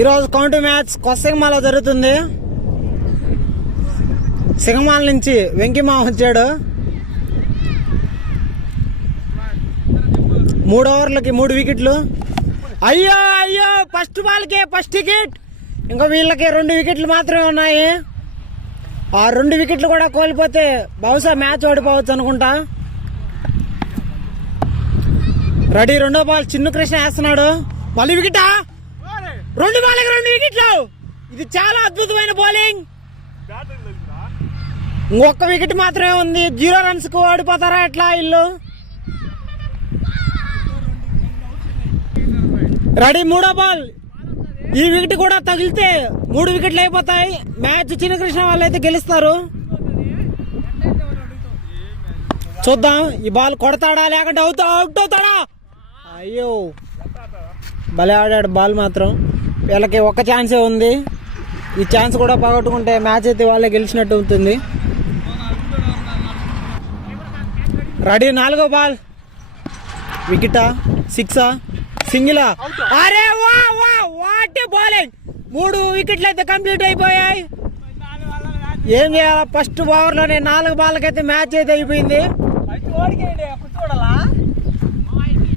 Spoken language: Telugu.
ఈరోజు కౌంటీ మ్యాచ్ కొత్తసింగమాలో జరుగుతుంది. సింగమాల నుంచి వెంకిమా వచ్చాడు. 3 ఓవర్లకి 3 వికెట్లు. అయ్యో అయ్యో, ఫస్ట్ బాల్కే ఫస్ట్ వికెట్. ఇంకా వీళ్ళకి 2 వికెట్లు మాత్రమే ఉన్నాయి. ఆ 2 వికెట్లు కూడా కోల్పోతే బహుశా మ్యాచ్ ఓడిపోవచ్చు అనుకుంటా. రెడీ, 2వ బాల్ చిన్ను కృష్ణ వేస్తున్నాడు. మళ్ళీ వికెటా? 2 బాల్కి 2 వికెట్లు. ఇది చాలా అద్భుతమైన బౌలింగ్. ఇంకొక వికెట్ మాత్రమే ఉంది. 0 రన్స్ కు ఓడిపోతారా ఎట్లా ఇల్లు? రెడీ, 3వ బాల్. ఈ వికెట్ కూడా తగిలితే 3 వికెట్లు అయిపోతాయి. మ్యాచ్ చిన్న కృష్ణ వాళ్ళు అయితే గెలుస్తారు. చూద్దాం, ఈ బాల్ కొడతాడా లేకుంటే అవుట్ అవుతాడా? అయ్యో, భలే ఆడాడు బాల్ మాత్రం. వీళ్ళకి ఒక్క ఛాన్సే ఉంది. ఈ ఛాన్స్ కూడా పోగొట్టుకుంటే మ్యాచ్ అయితే వాళ్ళే గెలిచినట్టు ఉంటుంది. రెడీ, 4వ బాల్. వికెటా? 6ఆ? సింగిలా? అరే వా వా, వాట్ ఏ బౌలింగ్. 3 వికెట్లు అయితే కంప్లీట్ అయిపోయాయి. ఏం చేయాలి? ఫస్ట్ ఓవర్లోనే 4 బాల్కి అయితే మ్యాచ్ అయితే అయిపోయింది.